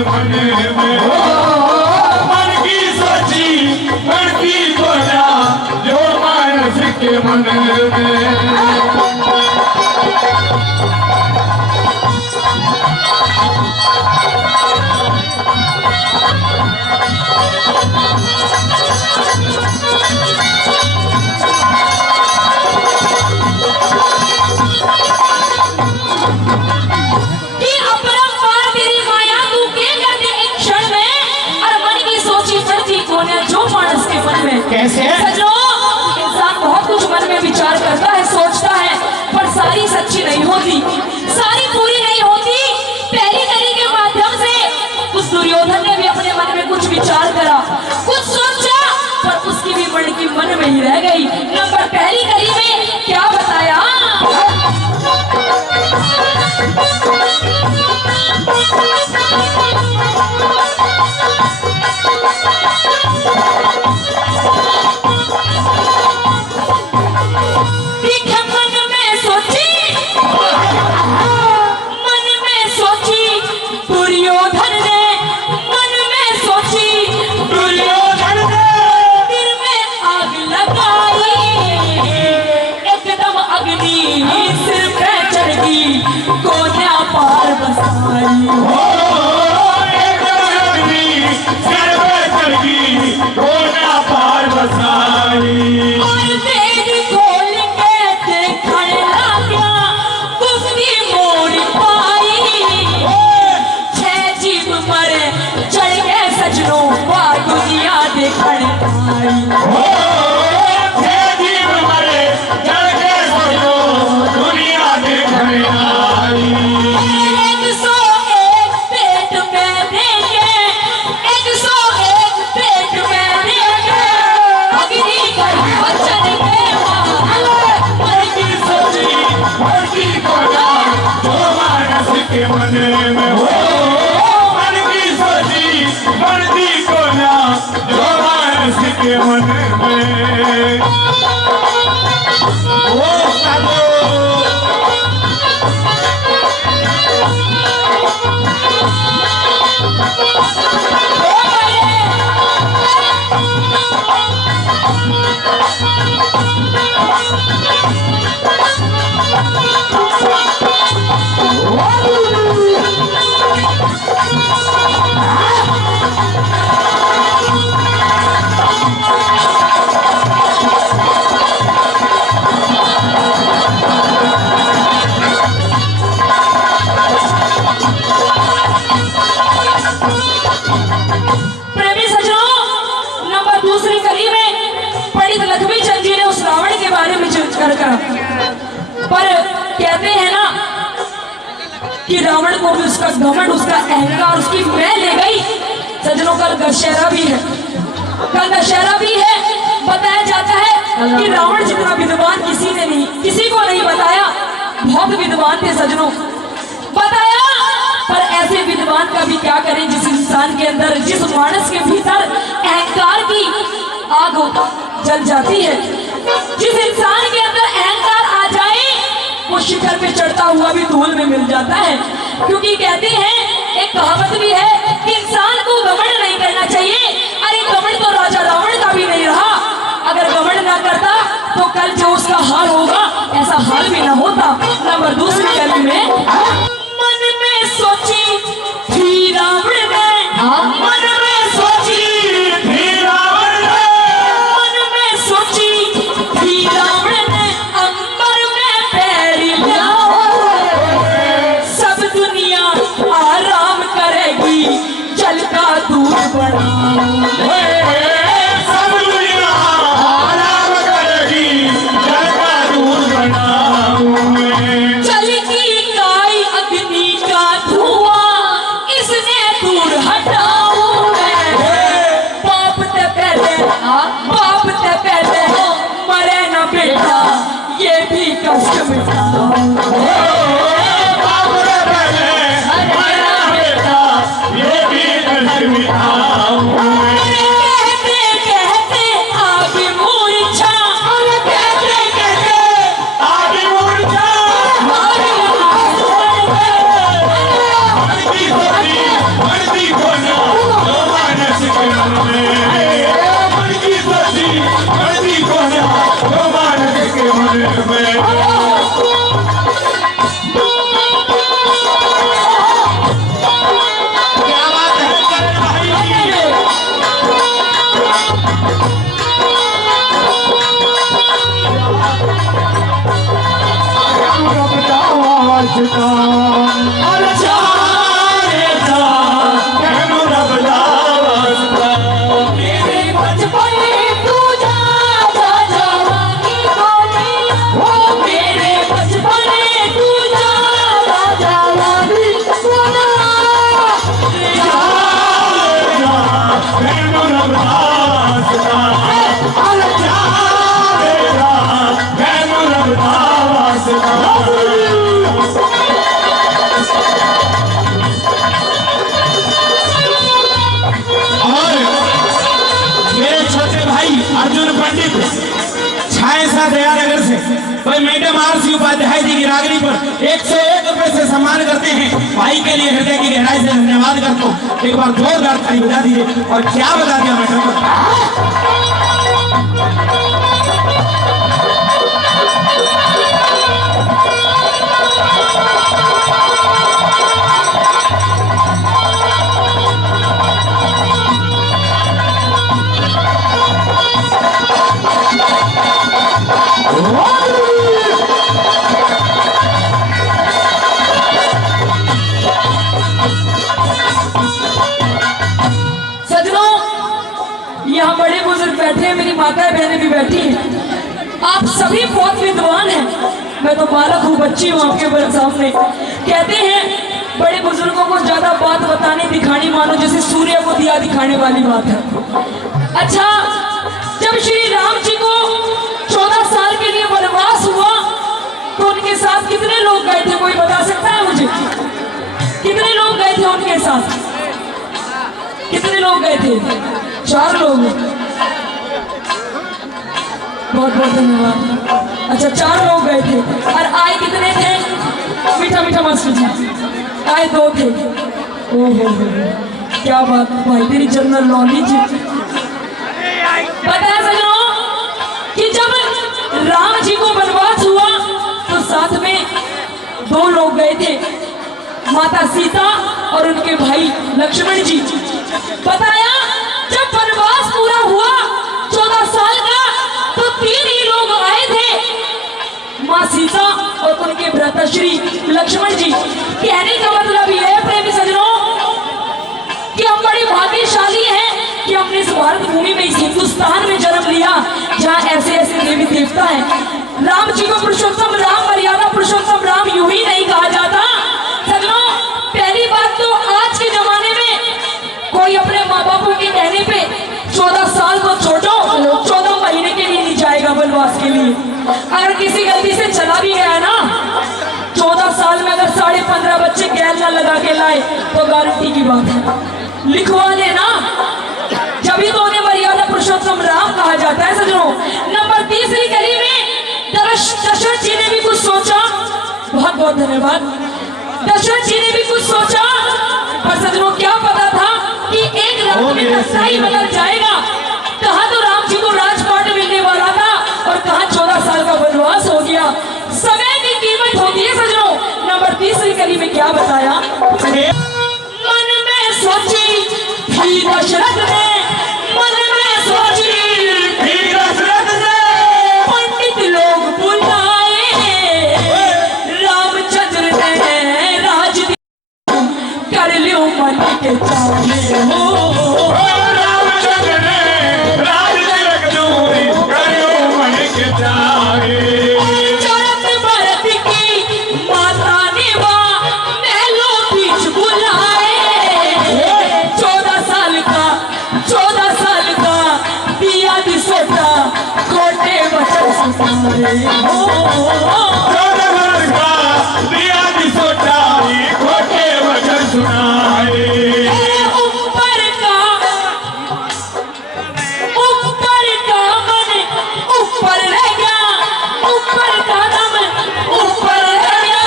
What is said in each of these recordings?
मन में मन की सोची मन की बोला जो मानस के मन में। कैसे इंसान बहुत कुछ मन में विचार करता है, सोचता है, पर सारी सच्ची नहीं होती, सारी पूरी नहीं होती। पहली कड़ी के माध्यम से उस दुर्योधन ने भी अपने मन में कुछ विचार करा, कुछ सोचा, पर उसकी भी मन की मन में ही रह गई। नंबर पहली कड़ी में क्या बताया? पर कहते हैं ना कि रावण को भी उसका घमंड, उसका अहंकार, उसकी मैं ले गई। सज्जनों कल दशहरा भी है, कल दशहरा भी है। बताया जाता है कि रावण जितना विद्वान किसी को नहीं बताया, बहुत विद्वान थे सज्जनों, बताया। पर ऐसे विद्वान का भी क्या करें जिस इंसान के अंदर, जिस मानस के भीतर अहंकार की आग जल जाती है, जिस इंसान के अंदर अहंकार आ जाए वो शिखर पे चढ़ता हुआ भी धूल में मिल जाता है। क्योंकि कहते हैं, एक कहावत भी है कि इंसान को घमंड नहीं करना चाहिए। अरे घमंड तो राजा रावण का भी नहीं रहा। अगर घमंड ना करता तो कल जो उसका हाल होगा ऐसा हाल भी ना होता। नंबर दूसरी कड़ी में मन में सोची थी रावण ने, मन में सोची थी रावण ने, मन में सोची थी रावण ने, अंबर में पैर लगाओ, सब दुनिया आराम करेगी, जल का दूध बनाओ। में मन की सोची मर्जी को ना जो मानस के मन में क्या बात है करण भाई मेरे बचपन तू जा जा जवानी को मिया हो मेरे बचपन तू जा जा जवानी को मेरे छोटे भाई अर्जुन पंडित छाए सा दयानगर से भाई मैडम आरसी उपाध्याय जी की रागनी पर 101 रुपए से सम्मान करते हैं। भाई के लिए हृदय की गहराई से धन्यवाद करता हूँ। एक बार जोरदार ताली बजा दीजिए। और क्या बता दिया मैडम सजनों, यहाँ बड़े बुजुर्ग बैठे हैं, मेरी माता बहनें भी बैठी हैं। आप सभी बहुत विद्वान हैं, मैं तो बालक हूँ, बच्ची हूँ आपके सामने। कहते हैं बड़े बुजुर्गों को ज्यादा बात बताने दिखानी मानो जैसे सूर्य को दिया दिखाने वाली बात है। अच्छा, जब श्री राम जी को 14 साल के लिए वनवास हुआ तो उनके साथ कितने लोग गए थे, कोई बता सकता है मुझे? कितने लोग गए थे उनके साथ? कितने लोग गए थे? 4 लोग। बहुत बहुत धन्यवाद। अच्छा, 4 लोग गए थे और आए कितने थे? मीठा मीठा मत कीजिए, आए 2 थे। ओहो क्या बात भाई, तेरी जनरल नॉलेज। पता है सजनों कि जब राम जी को वनवास हुआ तो साथ में 2 लोग गए थे, माता सीता और उनके भाई लक्ष्मण जी। बताया जब वनवास पूरा हुआ 14 साल का तो 3 ही लोग आए थे, माँ सीता और उनके भ्राताश्री लक्ष्मण जी। कहने का मतलब यह है प्रेमी सजनों कि हम बड़े भाग्यशाली हैं कि हमने इस भारत भूमि में, इस हिंदुस्तान में जन्म लिया जहाँ ऐसे ऐसे देवी देवता हैं। राम जी को पुरुषोत्तम राम, मर्यादा पुरुषोत्तम राम यूं ही नहीं कहा जाता। सजनों, पहली बात तो आज के जमाने में कोई अपने माँ बापों के कहने पे 14 साल को छोड़ो 14 महीने के लिए नहीं जाएगा वनवास के लिए। अगर किसी गलती से चला भी गया ना 14 साल में, अगर 15.5 बच्चे गैर न लगा के लाए तो गारंटी की बात है लिखवा लेना, जब तो उन्हें मर्यादा पुरुषोत्तम राम कहा जाता है। सजनों, नंबर 3 गली में दशरथ जी ने भी कुछ सोचा। बहुत बहुत धन्यवाद। दशरथ जी ने भी कुछ सोचा, पर सजनों क्या पता था कि एक रात में रास्ता ही बदल जाएगा। कहाँ तो राम जी को राजपाट मिलने वाला था और कहाँ 14 साल का वनवास हो गया। समय की कीमत होती है सजनों। नंबर 3 गली में क्या बताया? मन में सोची थी दशरथ ने, मन में सोची थी दशरथ ने, पंडित लोग बुलाए, रामचंद्र ने राज कर लियो मन के चाहे हो। रामचंद्र ने राज तिलक दूरी करियो मन के चाहे। चरत भरत की माता ने माँ महलों बीच बुलाए, 14 साल का दिया दिसोटा खोटे वचन सुनाए हो। 14 वर्ष का दिया दिसोटा खोटे वचन सुनाए। ऊपर का मन ऊपर रह गया, ऊपर का दम ऊपर रह गया,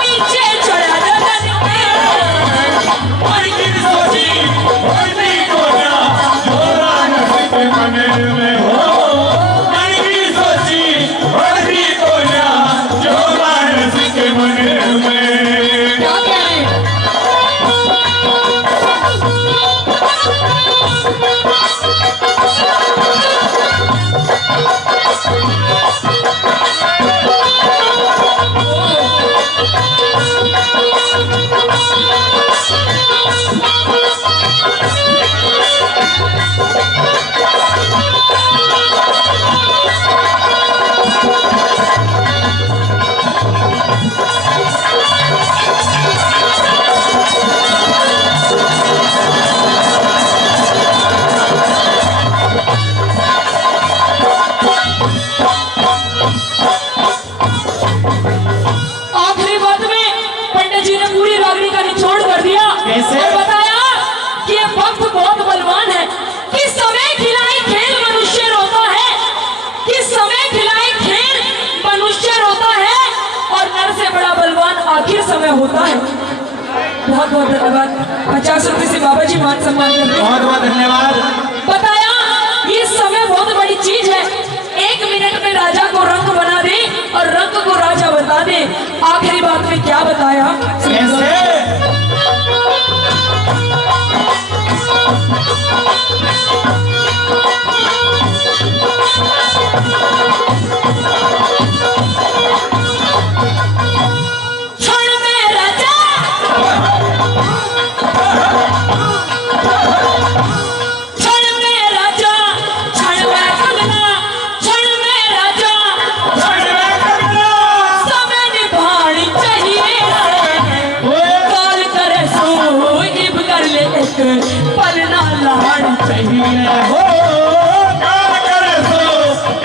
नीचे चढ़ा जगत में। मन की सोची मर्जी को ना जो बहुत बहुत धन्यवाद। 50 रुपए से बाबा जी मान सम्मान करते हैं। बहुत बहुत धन्यवाद। बताया ये समय बहुत बड़ी चीज है। 1 मिनट में राजा को रंग बना दे और रंग को राजा बता दे। आखिरी बात में क्या बताया? कैसे? पलना लहड़ चाहिए हो काल करे सो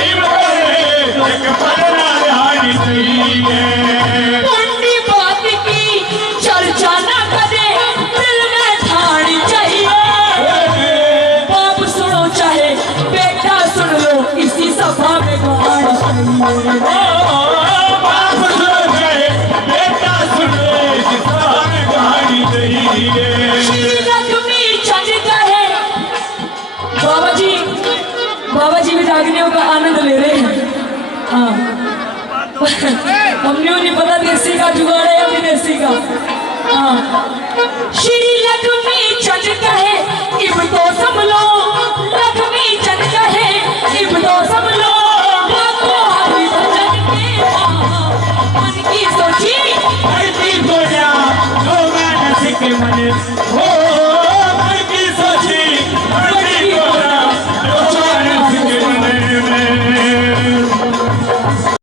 इब करे एक पलना लहड़ चाहिए। पुण्य बात की चर्चा न करे दिल में ठानी चाहिए। बाप सुनो चाहे बेटा सुन लो इसी सभा में गाड़ी चाहिए। बाप सुनो चाहे बेटा सुन लो इसी सभा में गाड़ी चाहिए। बाबा जी भी रागनियों का आनंद ले रहे हैं। हाँ हमने नहीं पता देसी का जुगाड़ है या विदेशी का। हाँ श्री लक्ष्मी चंद कहे इब तो संभलो, लक्ष्मी चंद कहे इब तो संभलो। हरि भजन के मन की सोची धरती को जा होगा नसिक मन हो